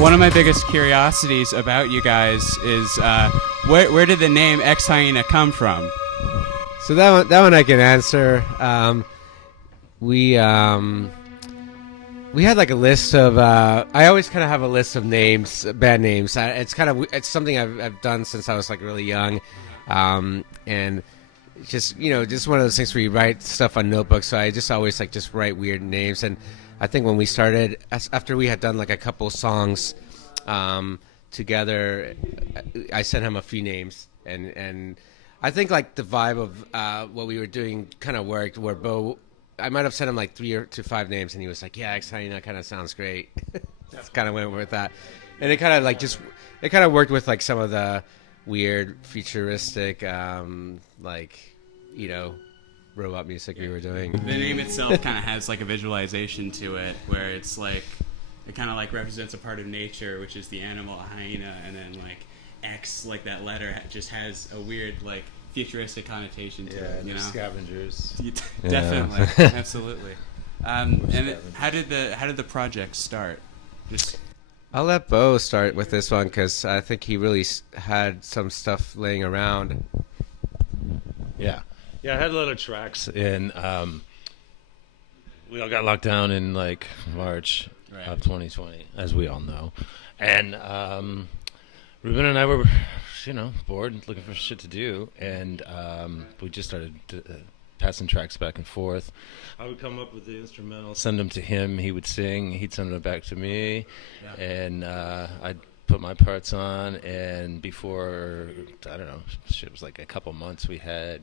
one of my biggest curiosities about you guys is where did the name Ex-Hyena come from? So that one I can answer. We had like a list of. I always kind of have a list of names, band names. It's something I've done since I was like really young, and just just one of those things where you write stuff on notebooks. So I just always like just write weird names. And I think when we started, after we had done like a couple songs together, I sent him a few names, and I think like the vibe of what we were doing kind of worked. Where Bo, I might have sent him like 3 to 5 names, and he was like, "Yeah, Ex-Hyena kind of sounds great." That's kind of went with that, and it kind of like it kind of worked with like some of the weird futuristic robot music we were doing. The name itself kind of has like a visualization to it, where it's like it kind of like represents a part of nature, which is the animal hyena, and then like X, like that letter, just has a weird like futuristic connotation to it. You know, scavengers. Definitely, absolutely. And how did the project start? I'll let Bo start with this one because I think he really had some stuff laying around. Yeah, I had a lot of tracks, and we all got locked down in like March of 2020, as we all know. And Ruben and I were, bored, looking for shit to do, and we just started passing tracks back and forth. I would come up with the instrumental, send them to him. He would sing. He'd send them back to me, and I'd put my parts on. And before, I don't know, it was like a couple months, we had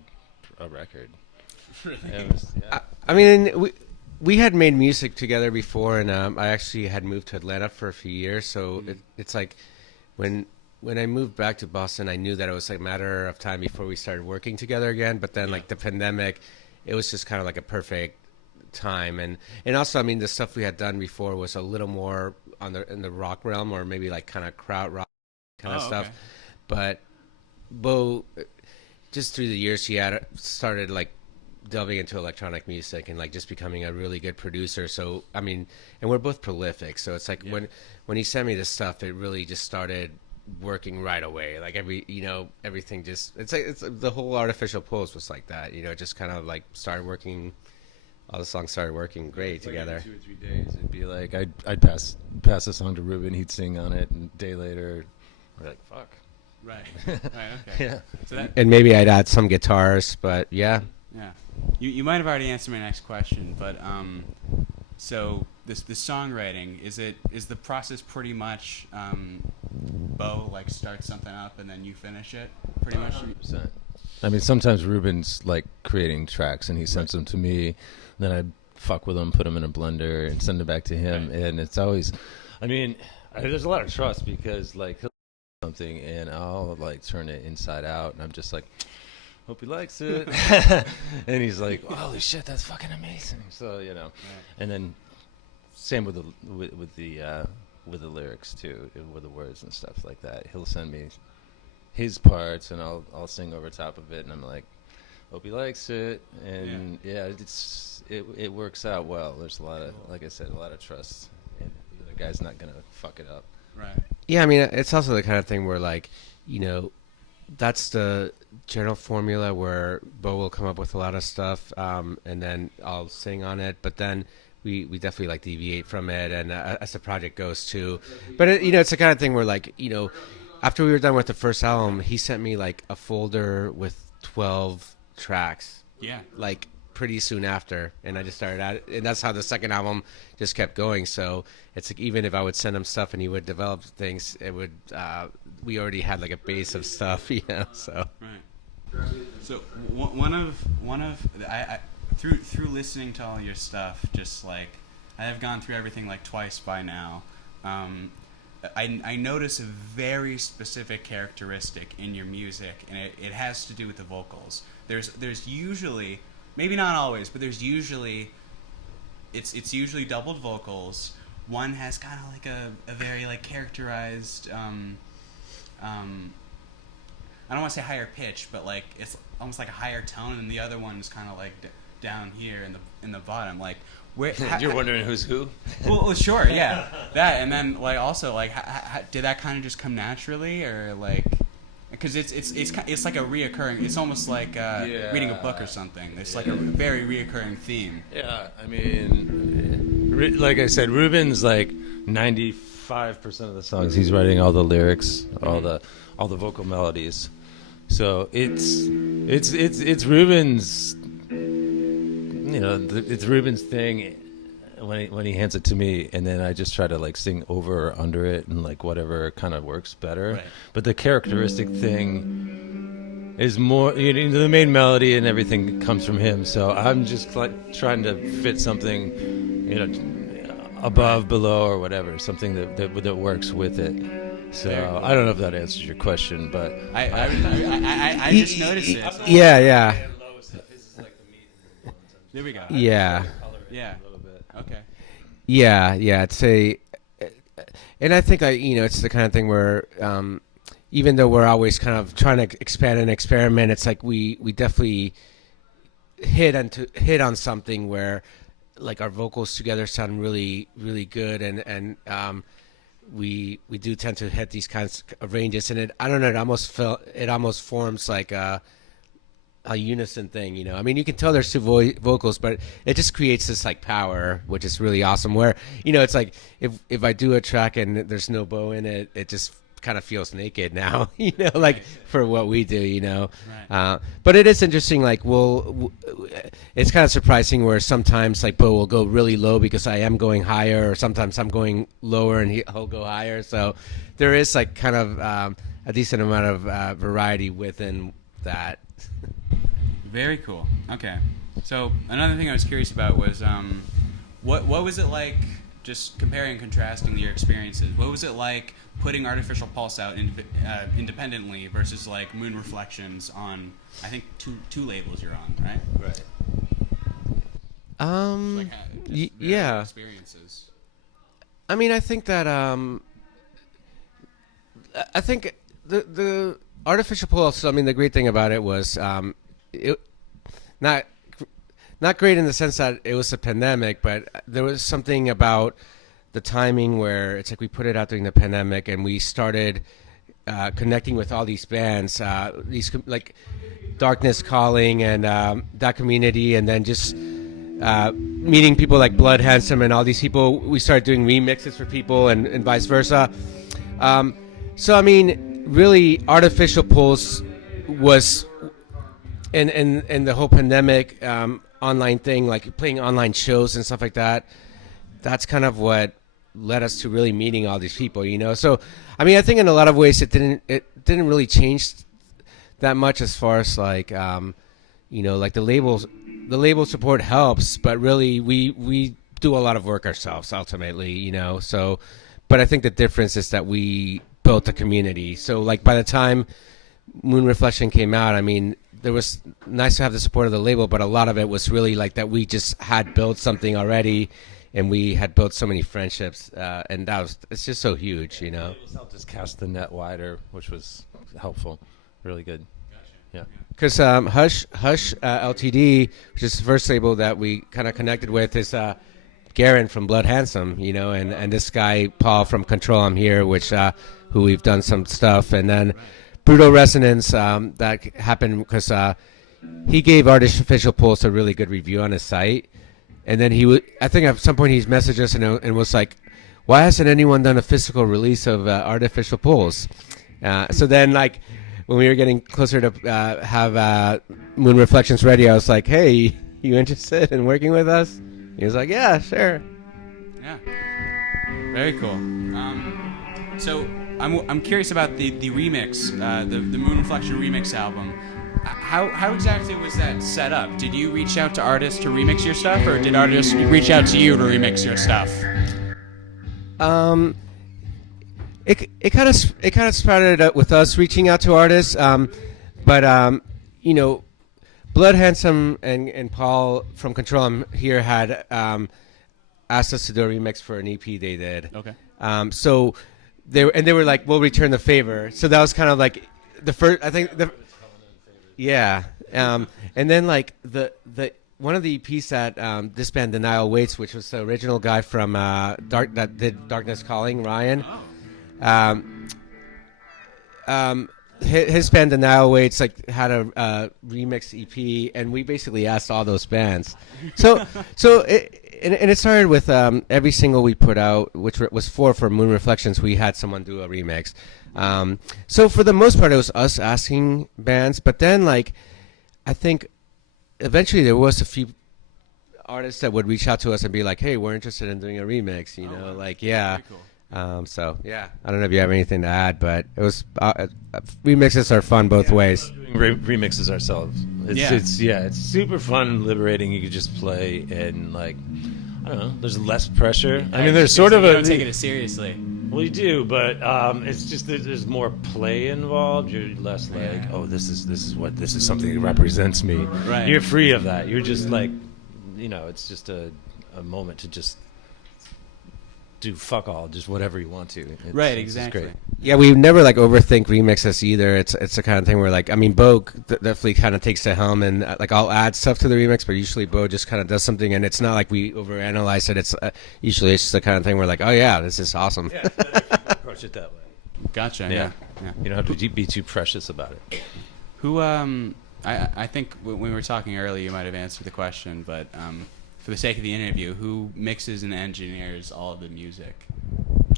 a record. I mean, we had made music together before, and I actually had moved to Atlanta for a few years. So it's like when I moved back to Boston, I knew that it was like a matter of time before we started working together again. But then like the pandemic, it was just kind of like a perfect time. And also, I mean, the stuff we had done before was a little more in the rock realm, or maybe like kind of kraut rock kind of stuff. Okay. But Bo, just through the years, he had started like delving into electronic music and like just becoming a really good producer. So I mean, and we're both prolific. So it's like when he sent me this stuff, it really just started working right away. Like everything just it's the whole Artificial Pose was like that. It just kind of like started working. All the songs started working great together. 2 or 3 days, it'd be like I'd pass a song to Ruben, he'd sing on it, and a day later, we're like, fuck. Right. Okay. Yeah. So And maybe I'd add some guitars, but yeah. Yeah. You might have already answered my next question, but so the songwriting, is the process pretty much Bo like starts something up and then you finish it pretty much? 100%. I mean, sometimes Ruben's like creating tracks and he sends them to me, then I fuck with them, put them in a blender, and send it back to him. Right. And it's always, there's a lot of trust because like he'll do something and I'll like turn it inside out, and I'm just like, hope he likes it. And he's like, holy shit, that's fucking amazing. So and then same with the lyrics too, with the words and stuff like that. He'll send me his parts and I'll sing over top of it, and I'm like, hope he likes it. And it works out well. There's a lot of, like I said, a lot of trust, and the guy's not gonna fuck it up. Right. Yeah, I mean, it's also the kind of thing where like, that's the general formula where Bo will come up with a lot of stuff, and then I'll sing on it, but then we definitely like deviate from it, and as the project goes too. But it's the kind of thing where like, after we were done with the first album, he sent me like a folder with 12 tracks. Yeah. Like pretty soon after, and I just started at it, and that's how the second album just kept going. So it's like even if I would send him stuff and he would develop things, it would we already had like a base of stuff, so right. So one of I through listening to all your stuff, just like I have gone through everything like twice by now, I notice a very specific characteristic in your music, and it has to do with the vocals. There's usually, maybe not always, but there's usually, it's usually doubled vocals. One has kind of like a very like characterized, I don't want to say higher pitch, but like it's almost like a higher tone, and the other one is kind of like down here in the bottom. Like, You're wondering who's who? Well, sure, yeah, that, and then like also like, did that kind of just come naturally, or like, because it's like a reoccurring. It's almost like reading a book or something. It's like a very reoccurring theme. Yeah, I mean, like I said, Ruben's like 95% of the songs. He's writing all the lyrics, all the vocal melodies. So it's Ruben's. It's Ruben's thing when he hands it to me, and then I just try to like sing over or under it and like whatever kind of works better. Right. But the characteristic thing is more, the main melody and everything comes from him. So I'm just like trying to fit something, above, below, or whatever, something that works with it. So I don't know if that answers your question, but I just noticed it. Yeah. There we go. Yeah. Yeah. Okay. Yeah. It's and I think it's the kind of thing where, even though we're always kind of trying to expand and experiment, it's like we definitely hit on something where, like, our vocals together sound really, really good, and we do tend to hit these kinds of ranges, and I don't know, it almost forms like a unison thing, I mean, you can tell there's two vocals, but it just creates this like power, which is really awesome, where it's like if I do a track and there's no bow in it, it just kind of feels naked now, like for what we do, Right. But it is interesting, like it's kind of surprising where sometimes like Bo will go really low because I am going higher, or sometimes I'm going lower and he'll go higher, so there is like kind of a decent amount of variety within that. Very cool. Okay. So another thing I was curious about was what was it like, just comparing and contrasting your experiences? What was it like putting Artificial Pulse out independently versus like Moon Reflections on, I think, two labels you're on, right? Right. Yeah. Experiences. I mean, I think that I think the Artificial Pulse, I mean, the great thing about it was it not great in the sense that it was a pandemic, but there was something about the timing where it's like we put it out during the pandemic, and we started connecting with all these bands, these like Darkness Calling and that community, and then just meeting people like Blood Handsome and all these people. We started doing remixes for people and vice versa. So I mean, really, Artificial Pulse was in the whole pandemic online thing, like playing online shows and stuff like that. That's kind of what led us to really meeting all these people, So, I mean, I think in a lot of ways it didn't really change that much as far as like, like the label support helps, but really we do a lot of work ourselves ultimately, So, but I think the difference is that we built a community. So, like by the time Moon Reflection came out, I mean, there was nice to have the support of the label, but a lot of it was really like that we just had built something already, and we had built so many friendships, and it's just so huge, Labels helped us cast the net wider, which was helpful, really good. Gotcha. Yeah. Because Hush Ltd, which is the first label that we kind of connected with, is Garen from Blood Handsome, and this guy Paul from Control I'm Here, which who we've done some stuff, and then Brutal Resonance, that happened because he gave Artificial Pulse a really good review on his site, and then I think at some point he's messaged us and was like, why hasn't anyone done a physical release of Artificial Pulse? So then, like, when we were getting closer to have Moon Reflections ready, I was like, hey, you interested in working with us? He was like, yeah, sure. Yeah. Very cool. So I'm curious about the remix, the Moon Reflection remix album. How exactly was that set up? Did you reach out to artists to remix your stuff, or did artists reach out to you to remix your stuff? It kind of started out with us reaching out to artists, but Blood Handsome and Paul from Control I'm Here had asked us to do a remix for an EP they did. Okay. So they were like, we'll return the favor. So that was kind of like the first, I think. Yeah. And then like the one of the EPs that this band Denial Waits, which was the original guy from that did Darkness Calling, Ryan. His band Denial Waits like had a remix EP, and we basically asked all those bands. So it started with every single we put out, which was four for Moon Reflections. We had someone do a remix. So for the most part, it was us asking bands, but then like I think eventually there was a few artists that would reach out to us and be like, "Hey, we're interested in doing a remix," you know, like yeah. Cool. So yeah, I don't know if you have anything to add, but it was remixes are fun both ways. Doing remixes ourselves. It's super fun, liberating. You could just play and like I don't know. There's less pressure. I mean, there's sort of you don't take it as seriously. Well, you do, but it's just there's more play involved. You're less like, oh, this is something that represents me. Right. You're free of that. You're just like, it's just a moment to just do fuck all, just whatever you want to. Right, exactly. Great. Yeah, we never like overthink remixes either. It's the kind of thing where like, I mean, Bo definitely kind of takes the helm and like I'll add stuff to the remix, but usually Bo just kind of does something, and it's not like we overanalyze it. It's usually it's just the kind of thing where like, oh yeah, this is awesome. Yeah, approach it that way. Gotcha. Yeah. You don't have to be too precious about it. Who I think when we were talking earlier, you might have answered the question, but for the sake of the interview, who mixes and engineers all of the music?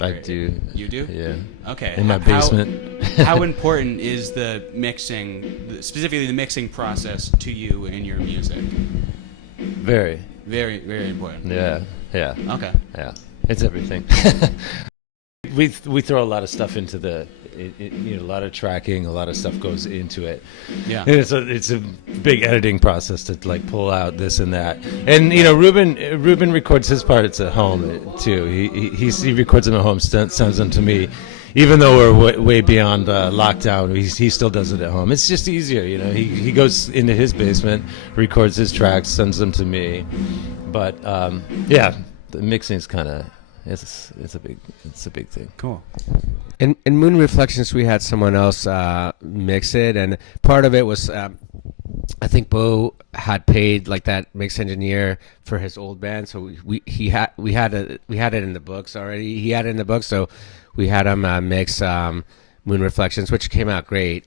I do. You do? Yeah. Okay. In my basement. How important is the mixing, specifically the mixing process, to you in your music? Very. Very, very important. Yeah. Okay. Yeah. It's everything. We throw a lot of stuff into a lot of tracking, a lot of stuff goes into it. Yeah. And it's a big editing process to like pull out this and that. And Ruben records his parts at home too. He records them at home, sends them to me. Even though we're way beyond lockdown, he still does it at home. It's just easier, He goes into his basement, records his tracks, sends them to me. But the mixing is kind of it's a big thing. Cool. In Moon Reflections, we had someone else mix it, and part of it was I think Bo had paid like that mix engineer for his old band, so we had it in the books already. He had it in the books, so we had him mix Moon Reflections, which came out great.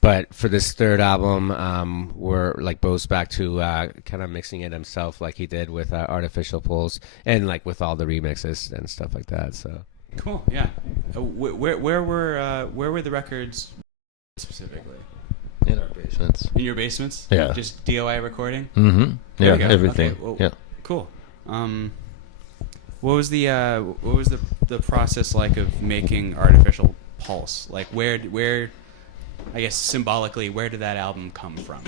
But for this third album, we're like Bo's back to kind of mixing it himself, like he did with Artificial Pulse, and like with all the remixes and stuff like that. So. Cool. Yeah. Where were the records specifically? In our basements. In your basements? Yeah. Just DIY recording? Mm-hmm. Yeah. Everything. Okay, well, yeah. Cool. What was the process like of making Artificial Pulse? Like where I guess symbolically, where did that album come from?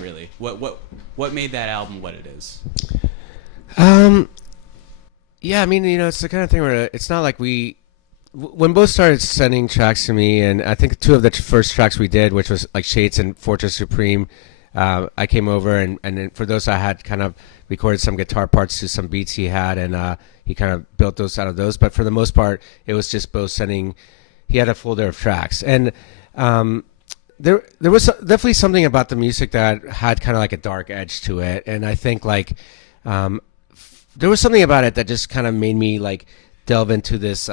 Really? What made that album what it is? Yeah, I mean, it's the kind of thing where it's not like when Bo started sending tracks to me, and I think two of the first tracks we did, which was like Shades and Fortress Supreme, I came over and then for those I had kind of recorded some guitar parts to some beats he had, and he kind of built those out of those. But for the most part, it was just Bo sending. He had a folder of tracks, and there was definitely something about the music that had kind of like a dark edge to it, and I think like. There was something about it that just kind of made me like delve into this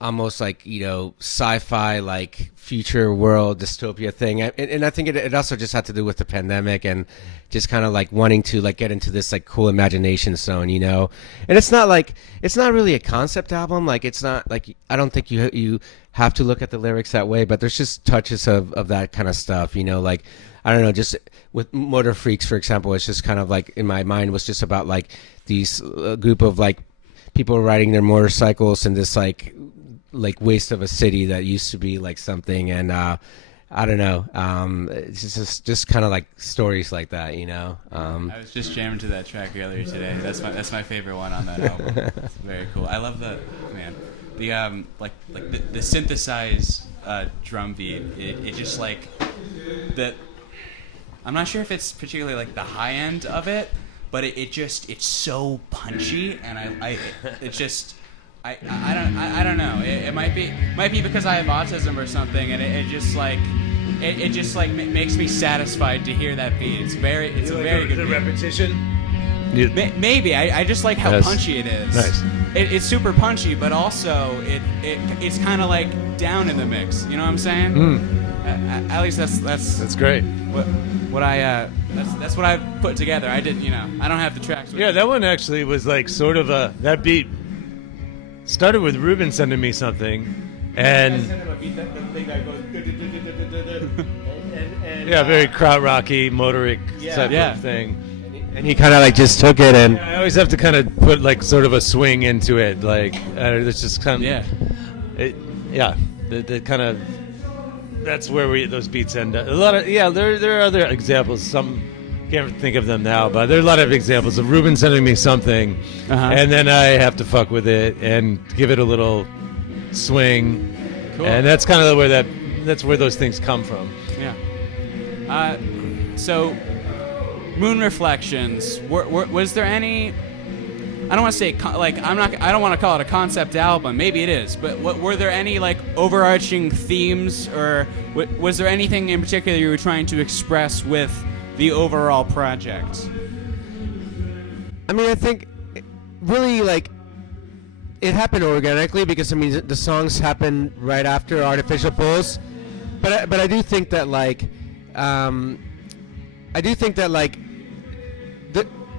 almost like sci-fi like future world dystopia thing, and I think it also just had to do with the pandemic and just kind of like wanting to like get into this like cool imagination zone, and it's not really a concept album. Like it's not like I don't think you have to look at the lyrics that way, but there's just touches of that kind of stuff, like. I don't know, just with Motorfreaks, for example, it's just kind of like in my mind was just about like these group of like people riding their motorcycles in this like waste of a city that used to be like something, and I don't know, it's just kind of like stories like that, I was just jamming to that track earlier today. That's my favorite one on that album. It's very cool. I love the the synthesized drum beat. It just like that. I'm not sure if it's particularly like the high end of it, but it's so punchy, and I don't know. It might be because I have autism or something, and it just like it just like makes me satisfied to hear that beat. It's a very good beat. repetition. Maybe I just like how punchy it is. Nice. It's super punchy, but also it's kind of like down in the mix. You know what I'm saying? At least that's great. That's what I put together. I didn't, I don't have the tracks. Yeah, that one actually was like sort of that beat started with Ruben sending me something, and yeah, very krautrocky, motoric type of thing. And he kind of like just took it, and I always have to kind of put like sort of a swing into it, like it's just kind of the kind of that's where those beats end up. A lot of there are other examples. Some can't think of them now, but there are a lot of examples of Ruben sending me something, and then I have to fuck with it and give it a little swing, and that's kind of where that's where those things come from. Yeah. So, Moon Reflections. Was there any? I don't want to say I don't want to call it a concept album. Maybe it is, but were there any like overarching themes, or was there anything in particular you were trying to express with the overall project? I mean, I think really like it happened organically because I mean the songs happened right after Artificial Pulse, but I do think that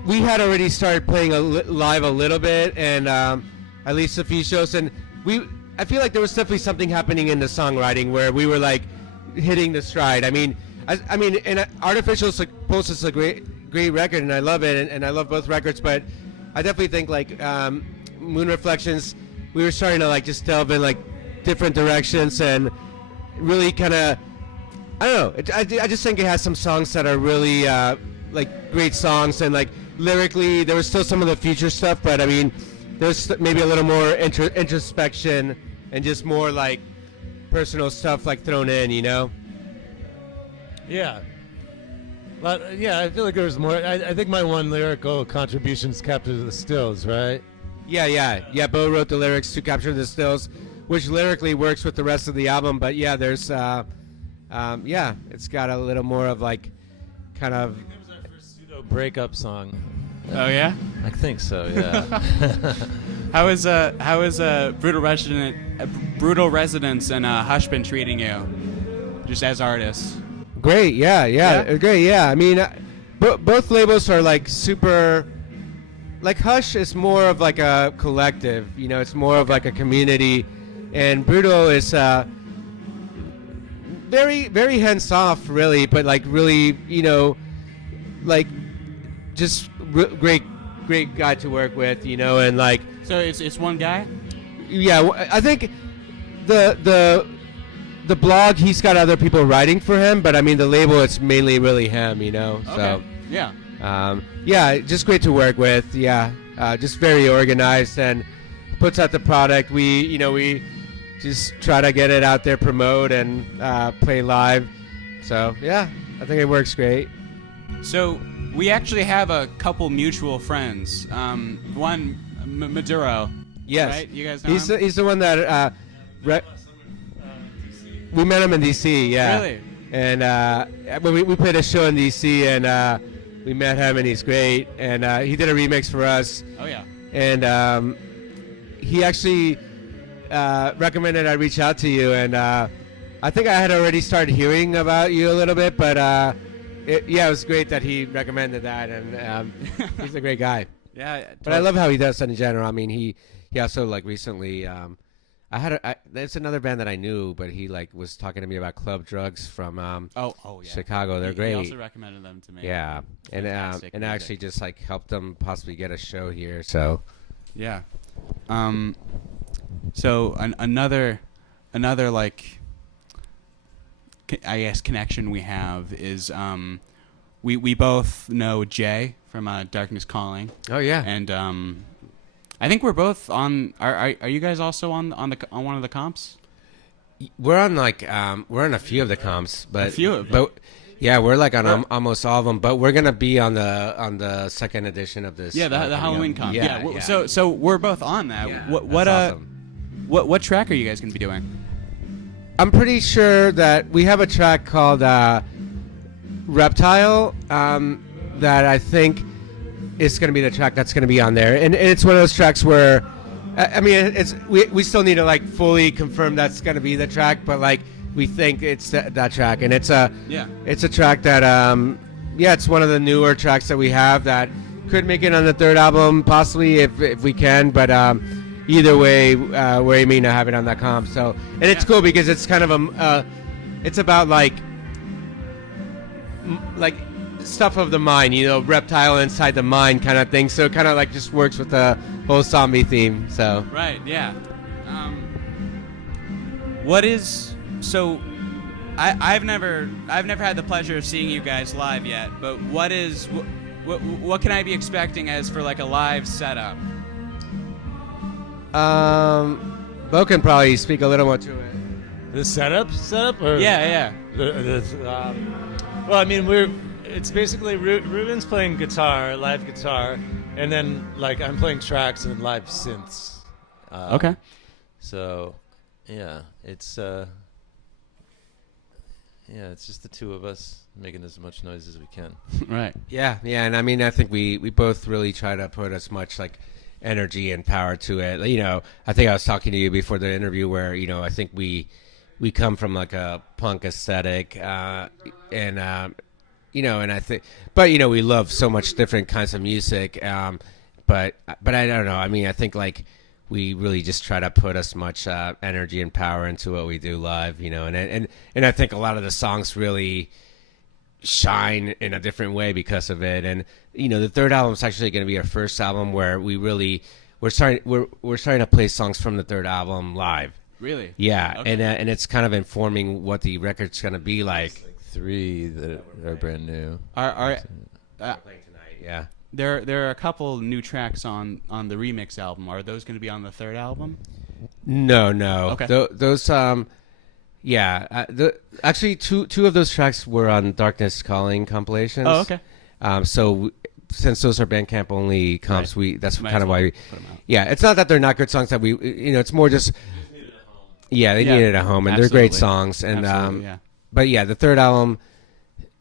we had already started playing live a little bit, and at least a few shows, and I feel like there was definitely something happening in the songwriting where we were like hitting the stride. I mean, and Artificial Pulse is a great record, and I love it, and I love both records, but I definitely think like Moon Reflections, we were starting to like just delve in like different directions and really kind of, I don't know, I just think it has some songs that are really like great songs, and like lyrically there was still some of the future stuff, but I mean there's maybe a little more introspection and just more like personal stuff like thrown in, Yeah. Yeah, I feel like there was more. I think my one lyrical contribution's Capture the Stills, right? Yeah. Bo wrote the lyrics to Capture the Stills, which lyrically works with the rest of the album, but yeah, there's it's got a little more of like kind of. That was our first pseudo breakup song. Oh yeah, I think so. Yeah. How is Brutal Residence and Hush been treating you, just as artists? Great, yeah, great, yeah. I mean, both labels are like super. Like Hush is more of like a collective, it's more of like a community, and Brutal is very, very hands off, really, but like really, like just great guy to work with, and like. So it's one guy. Yeah, I think the blog, he's got other people writing for him, but I mean the label, it's mainly really him, So okay. yeah, just great to work with. Yeah, just very organized and puts out the product. We just try to get it out there, promote and play live. So yeah, I think it works great. So we actually have a couple mutual friends. One Maduro. Yes, right? You guys know him? He's the one that we met him in DC. Yeah, really. And when we played a show in DC, and we met him, and he's great. And he did a remix for us. Oh yeah. And he actually recommended I reach out to you, and I think I had already started hearing about you a little bit, but it was great that he recommended that, and he's a great guy. Yeah, totally. But I love how he does that in general. I mean, he also like recently. There's another band that I knew, but he like was talking to me about Club Drugs from yeah. Chicago. They're great. He also recommended them to me. Yeah, and actually just like helped them possibly get a show here. So yeah. So another like I guess connection we have is we both know Jay from Darkness Calling. Oh yeah. And I think we're both on. Are you guys also on one of the comps? We're on we're on a few of the comps, but a few of them. But yeah, we're like on almost all of them. But we're gonna be on the second edition of this. Yeah, the Halloween comp. Yeah, yeah. So we're both on that. Yeah, what awesome. What track are you guys gonna be doing? I'm pretty sure that we have a track called Reptile that I think is going to be the track that's going to be on there, and it's one of those tracks where, I mean, we still need to like fully confirm that's going to be the track, but like we think it's that track, and it's a track that it's one of the newer tracks that we have that could make it on the third album possibly if we can, but either way we're aiming to have it on that comp. So, and it's cool because it's kind of it's about like stuff of the mind, you know, reptile inside the mind kind of thing. So it kind of like just works with the whole zombie theme. So right, yeah. What is so? I've never had the pleasure of seeing you guys live yet. But what can I be expecting as for like a live setup? Bo can probably speak a little more to it. The setup, or Yeah. Well, I mean, it's basically Ruben's playing guitar, live guitar, and then like I'm playing tracks and live synths. Okay. So, yeah, it's just the two of us making as much noise as we can. Right. Yeah, and I mean, I think we both really try to put as much like energy and power to it. You know, I think I was talking to you before the interview where, you know, I think we come from like a punk aesthetic, and you know, and I think, but you know, we love so much different kinds of music, but I don't know. I mean, I think like we really just try to put as much energy and power into what we do live, you know, and I think a lot of the songs really shine in a different way because of it. And you know, the third album is actually going to be our first album where we're starting to play songs from the third album live. Really? Yeah, okay. And it's kind of informing what the record's going to be like. 3 that are brand new. Are playing tonight? Yeah. There are a couple new tracks on the remix album. Are those going to be on the third album? No. Okay. Those actually two of those tracks were on Darkness Calling compilations. Oh, okay. So since those are Bandcamp only comps, Right. that's Might kind as of well why. put 'em out. Yeah, it's not that they're not good songs that we, you know, it's more just. Yeah, they needed a home, and they're great songs, and Absolutely, yeah. But yeah, the third album,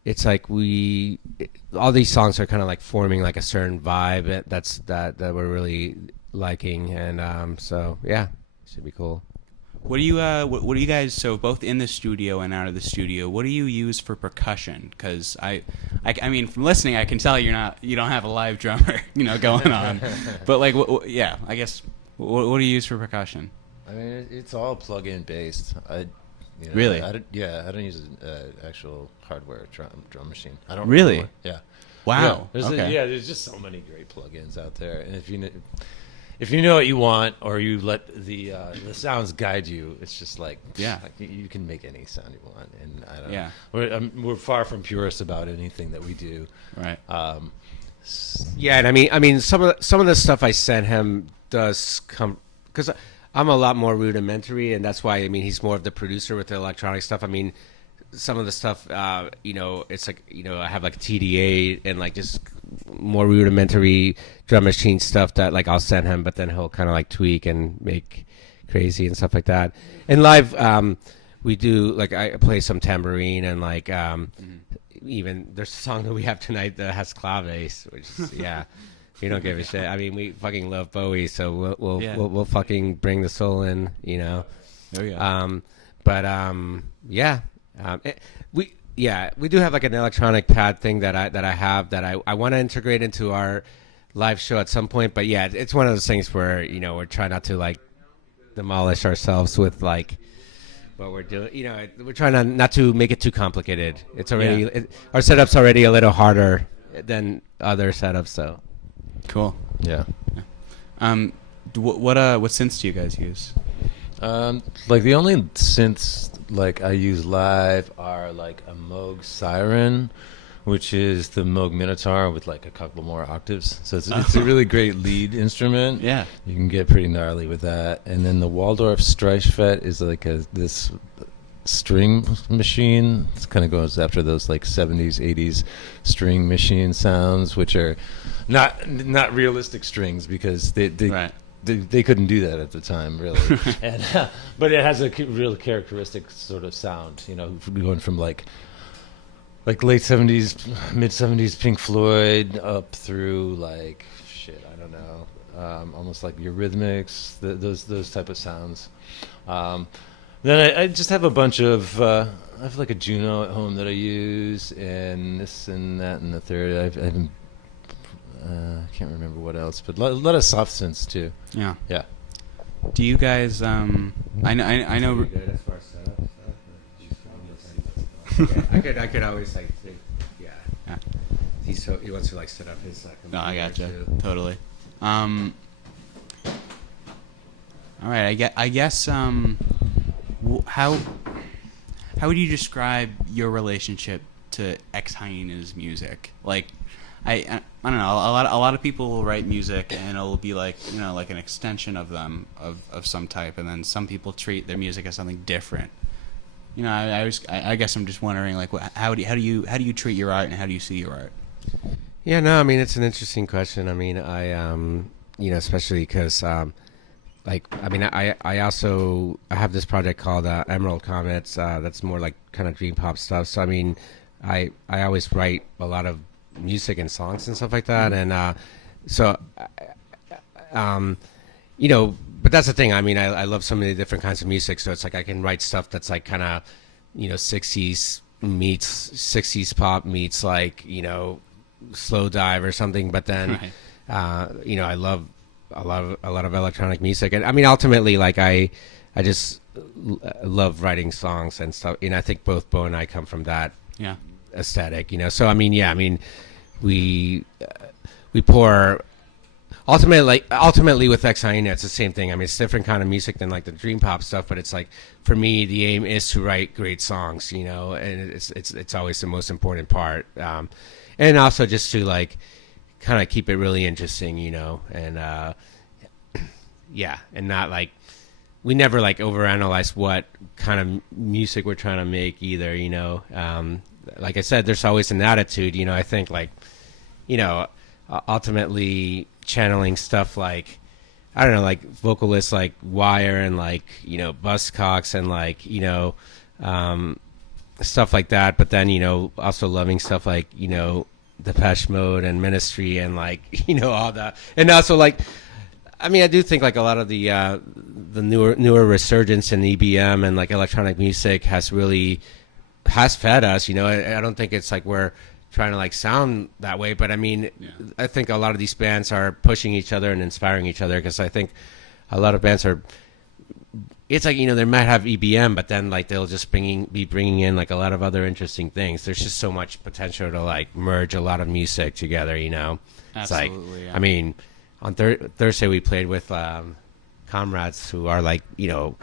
it's like all these songs are kind of like forming like a certain vibe that we're really liking, and so yeah, it should be cool. What do you guys, so both in the studio and out of the studio, what do you use for percussion? Because I mean, from listening, I can tell you don't have a live drummer, you know, going on. But like, I guess, what do you use for percussion? I mean, it's all plug-in based. Really? I don't use an actual hardware drum machine. I don't really. Really. Yeah. Wow. Yeah, Okay. There's just so many great plugins out there, and if you know what you want, or you let the sounds guide you, it's just like you can make any sound you want. And I don't know. We're far from purists about anything that we do. Right. Yeah, and I mean some of the stuff I sent him does come because I'm a lot more rudimentary, and that's why I mean he's more of the producer with the electronic stuff. I mean, some of the stuff, you know, it's like, you know, I have like a TDA and like just more rudimentary drum machine stuff that like I'll send him, but then he'll kind of like tweak and make crazy and stuff like that. And live, we do like I play some tambourine and like even there's a song that we have tonight that has claves, which is, we don't give a shit. I mean, we fucking love Bowie, so we'll fucking bring the soul in, you know. There you go. We do have like an electronic pad thing that I want to integrate into our live show at some point. But yeah, it's one of those things where, you know, we're trying not to like demolish ourselves with like what we're doing. You know, we're trying not to make it too complicated. It's already our setup's already a little harder than other setups, so. Cool. Yeah. What synths do you guys use? Like the only synths like I use live are like a Moog Siren, which is the Moog Minotaur with like a couple more octaves. So it's a really great lead instrument. Yeah. You can get pretty gnarly with that. And then the Waldorf Streichfett is like this string machine. It kind of goes after those like 70s, 80s string machine sounds, which are not realistic strings because they right. they couldn't do that at the time, really. And but it has a real characteristic sort of sound, you know, going from like late 70s, mid 70s Pink Floyd up through like shit, I don't know, almost like Eurythmics, those type of sounds. Then I just have a bunch of I have like a Juno at home that I use, and this and that and the third. I can't remember what else, but a lot of soft synths too. Yeah. Yeah. Do you guys? I know. I could always like think, yeah. He wants to like set up his. No, I gotcha. Totally. All right. I guess. How would you describe your relationship to Ex-Hyena's music? Like, I don't know. A lot of people will write music and it'll be like, you know, like an extension of them of some type, and then some people treat their music as something different. You know, I guess I'm just wondering, like, how do you treat your art and how do you see your art? Yeah, no, I mean, it's an interesting question. I mean, I you know, especially because like, I mean, I also have this project called Emerald Comets that's more like kind of dream pop stuff. So I mean, I always write a lot of music and songs and stuff like that, and so you know, but that's the thing. I mean, I love so many different kinds of music, so it's like I can write stuff that's like kind of, you know, 60s meets 60s pop meets like, you know, slow dive or something, but then you know, I love a lot of electronic music, and I mean, ultimately, like I just love writing songs and stuff, and I think both Bo and I come from that aesthetic, you know. So I mean, yeah, I mean, we pour ultimately with Ex-Hyena, it's the same thing. I mean, it's different kind of music than like the dream pop stuff, but it's like, for me, the aim is to write great songs, you know, and it's always the most important part, and also just to like kind of keep it really interesting, you know, and yeah, and not like, we never like overanalyze what kind of music we're trying to make either, you know. Like I said, there's always an attitude, you know. I think like, you know, ultimately channeling stuff like, I don't know, like vocalists like Wire and like, you know, Buzzcocks and like, you know, stuff like that. But then, you know, also loving stuff like, you know, Depeche Mode and Ministry and like, you know, all that. And also like, I mean, I do think like a lot of the newer resurgence in EBM and like electronic music has fed us, you know. I don't think it's like we're trying to like sound that way, but I mean, I think a lot of these bands are pushing each other and inspiring each other, because I think a lot of bands are, it's like, you know, they might have EBM, but then like they'll just be bringing in like a lot of other interesting things. There's just so much potential to like merge a lot of music together, you know. Absolutely. It's like, yeah. I mean, on Thursday we played with comrades who are like, you know,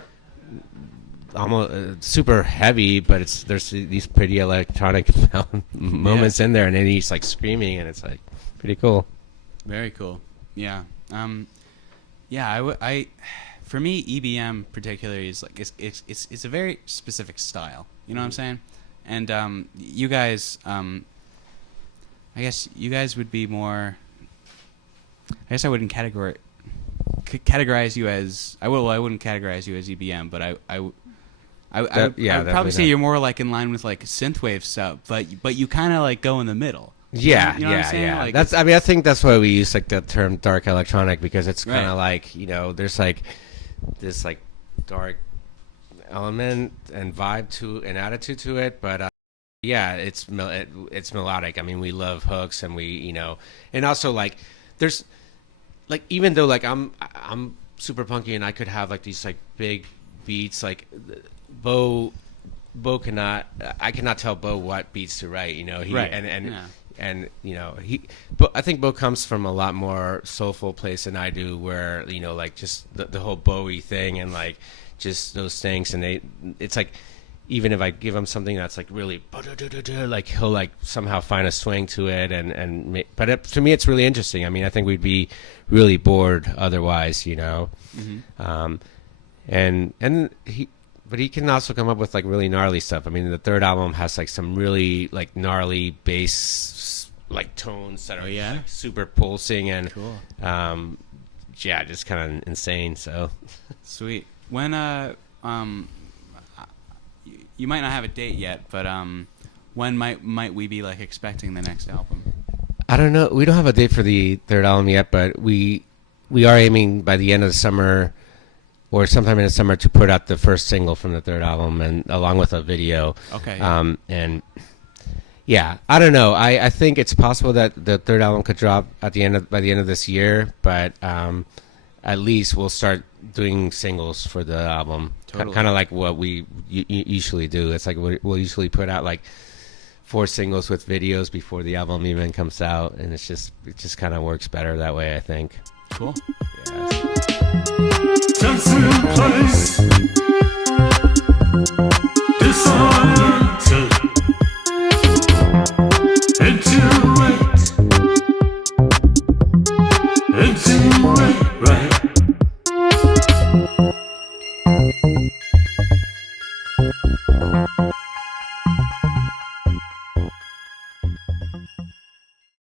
almost super heavy, but there's these pretty electronic moments in there, and then he's like screaming, and it's like pretty cool. Very cool. Yeah. I for me, EBM particularly is like it's a very specific style. You know what I'm saying? And you guys, I guess you guys would be more. I guess I wouldn't categorize you as I wouldn't categorize you as EBM, but I would probably say you're more like in line with like synthwave stuff, but you kind of like go in the middle. Yeah, you know what I'm saying? Like, that's, I mean, I think that's why we use like the term dark electronic, because it's kind of like, you know, there's like this like dark element and vibe to an attitude to it, but yeah, it's melodic. I mean, we love hooks, and we, you know, and also like there's like, even though like I'm super punky and I could have like these like big beats, like Bo cannot, I cannot tell Bo what beats to write, you know. And you know, but I think Bo comes from a lot more soulful place than I do, where, you know, like just the whole Bowie thing and like just those things, and it's like, even if I give him something that's like really like, he'll like somehow find a swing to it, but to me it's really interesting. I mean, I think we'd be really bored otherwise, you know. Mm-hmm. But he can also come up with like really gnarly stuff. I mean, the third album has like some really like gnarly bass like tones that are like super pulsing, and yeah, just kind of insane. So Sweet. When you might not have a date yet, but when might we be like expecting the next album? I don't know. We don't have a date for the third album yet, but we are aiming by the end of the summer or sometime in the summer to put out the first single from the third album, and along with a video. Okay. And yeah, I don't know. I think it's possible that the third album could drop by the end of this year, but at least we'll start doing singles for the album. Totally. Kind of like what we usually do. It's like we'll usually put out like 4 singles with videos before the album even comes out, and it just kind of works better that way, I think. Cool. Yeah. Dancing in place, disoriented, into it, right?